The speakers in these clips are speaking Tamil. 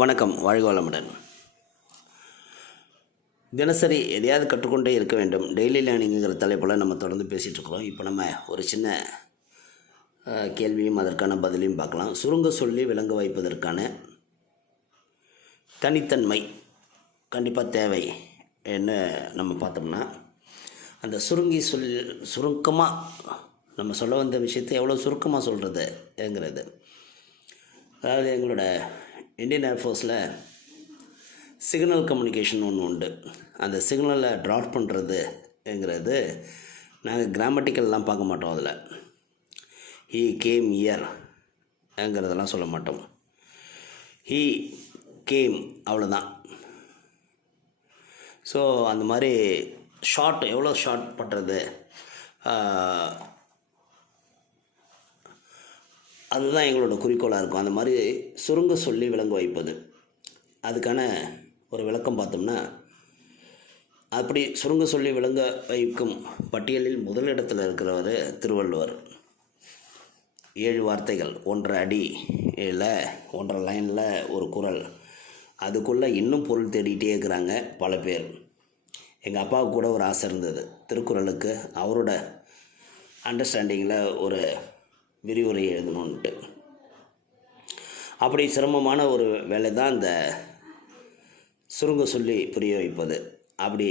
வணக்கம். வாழ்க வளமுடன். தினசரி எதையாவது கற்றுக்கொண்டே இருக்க வேண்டும். டெய்லி லேர்னிங்கிற தலைப்பில் நம்ம தொடர்ந்து பேசிகிட்ருக்குறோம். இப்போ நம்ம ஒரு சின்ன கேள்வியும் அதற்கான பதிலையும் பார்க்கலாம். சுருங்க சொல்லி விளங்க வைப்பதற்கான தனித்தன்மை கண்டிப்பாக தேவை என்ன நம்ம பார்த்தோம்னா, அந்த சுருக்கமாக நம்ம சொல்ல வந்த விஷயத்தை எவ்வளோ சுருக்கமாக சொல்கிறதுங்கிறது. அதாவது எங்களோட இந்தியன் ஏர்ஃபோர்ஸில் சிக்னல் கம்யூனிகேஷன் ஒன்று உண்டு. அந்த சிக்னலை ட்ராட் பண்ணுறதுங்கிறது நாங்கள் கிராமட்டிக்கல்லாம் பார்க்க மாட்டோம். அதில் ஹீ கேம் இயர்ங்கிறதெல்லாம் சொல்ல மாட்டோம். ஹீ கேம் அவ்வளோதான். ஸோ அந்த மாதிரி எவ்வளோ ஷார்ட் பண்ணுறது, அதுதான் எங்களோட குறிக்கோளாக இருக்கும். அந்த மாதிரி சுருங்க சொல்லி விளங்க வைப்பது. அதுக்கான ஒரு விளக்கம் பார்த்தோம்னா, அப்படி சுருங்க சொல்லி விளங்க வைக்கும் பட்டியலில் முதலிடத்தில் இருக்கிறவர் திருவள்ளுவர். 7 வார்த்தைகள், 1.5 அடியில் 1.5 லைனில் ஒரு குறள். அதுக்குள்ளே இன்னும் பொருள் தேடிகிட்டே இருக்கிறாங்க பல பேர். எங்கள் அப்பாவுக்கு கூட ஒரு ஆசை இருந்தது, திருக்குறளுக்கு அவரோட அண்டர்ஸ்டாண்டிங்கில் ஒரு விரிவுரை எழுதணுன்ட்டு. அப்படி சிரமமான ஒரு வேலை தான் இந்த சுருங்க சொல்லி புரிய வைப்பது. அப்படி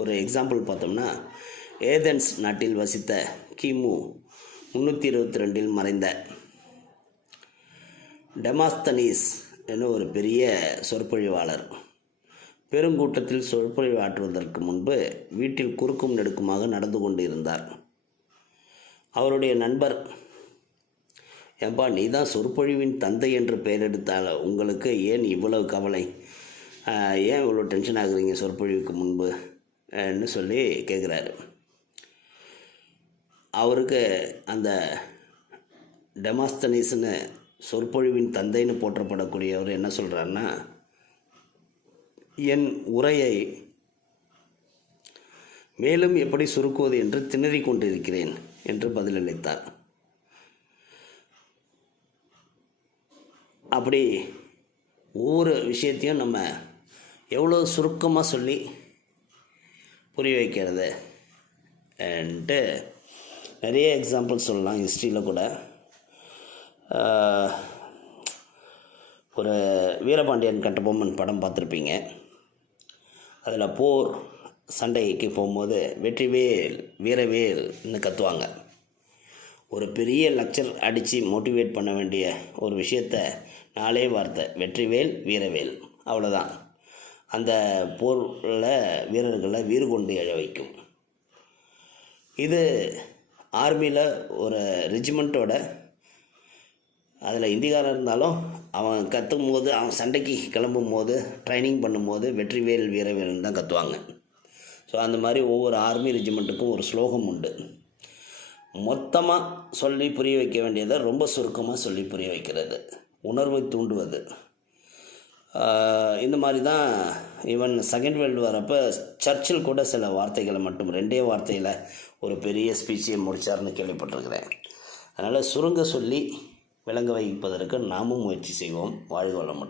ஒரு எக்ஸாம்பிள் பார்த்தோம்னா, ஏதென்ஸ் நாட்டில் வசித்த கிமு 322 மறைந்த டெமாஸ்தனீஸ் என ஒரு பெரிய சொற்பொழிவாளர் பெருங்கூட்டத்தில் சொற்பொழிவு ஆற்றுவதற்கு முன்பு வீட்டில் குறுக்கும் நெடுக்குமாக நடந்து கொண்டு இருந்தார். அவருடைய நண்பர், ஏன்பா நீ தான் சொற்பொழிவின் தந்தை என்று பெயரெடுத்தால் உங்களுக்கு ஏன் இவ்வளவு கவலை, ஏன் இவ்வளோ டென்ஷன் ஆகுறீங்க சொற்பொழிவுக்கு முன்புன்னு சொல்லி கேட்குறாரு. அவருக்கு அந்த டெமாஸ்தனீஸ்னு சொற்பொழிவின் தந்தைன்னு போற்றப்படக்கூடியவர் என்ன சொல்கிறாருன்னா, என் உரையை மேலும் எப்படி சுருக்குவது என்று திணறிக் கொண்டிருக்கிறேன் என்று பதிலளித்தார். அப்படி ஒவ்வொரு விஷயத்தையும் நம்ம எவ்வளோ சுருக்கமாக சொல்லி புரிய வைக்கிறது நிறைய எக்ஸாம்பிள் சொல்லலாம். ஹிஸ்ட்ரியில் கூட ஒரு வீரபாண்டியன் கட்டபொம்மன் படம் பார்த்துருப்பீங்க. அதில் போர் சண்டைக்கு போகும்போது வெற்றிவேல் வீரவேல்னு கத்துவாங்க. ஒரு பெரிய லெக்சர் அடித்து மோட்டிவேட் பண்ண வேண்டிய ஒரு விஷயத்த 4 வார்த்தை, வெற்றிவேல் வீரவேல், அவ்வளோதான் அந்த போரில் வீரர்களை வீறு கொண்டு எழ வைக்கும். இது ஆர்மியில் ஒரு ரெஜிமெண்ட்டோட, அதில் இந்திக்காரன் இருந்தாலும் அவன் கற்றும் போது, அவன் சண்டைக்கு கிளம்பும் போது, ட்ரைனிங் பண்ணும்போது வெற்றிவேல் வீரவேல்னு தான் கற்றுவாங்க. ஸோ அந்த மாதிரி ஒவ்வொரு ஆர்மி ரெஜிமெண்ட்டுக்கும் ஒரு ஸ்லோகம் உண்டு. மொத்தமாக சொல்லி புரிய வைக்க வேண்டியதை ரொம்ப சுருக்கமாக சொல்லி புரிய வைக்கிறது, உணர்வை தூண்டுவது. இந்த மாதிரி தான் ஈவன் செகண்ட் வேர்ல்டு வரப்போ சர்ச்சில் கூட சில வார்த்தைகளை மட்டும் 2 வார்த்தையில் ஒரு பெரிய ஸ்பீச்சை முடித்தார்னு கேள்விப்பட்டிருக்கிறேன். அதனால் சுருங்க சொல்லி விளங்க வைப்பதற்கு நாமும் முயற்சி செய்வோம். வாழ்க வளமுடன்.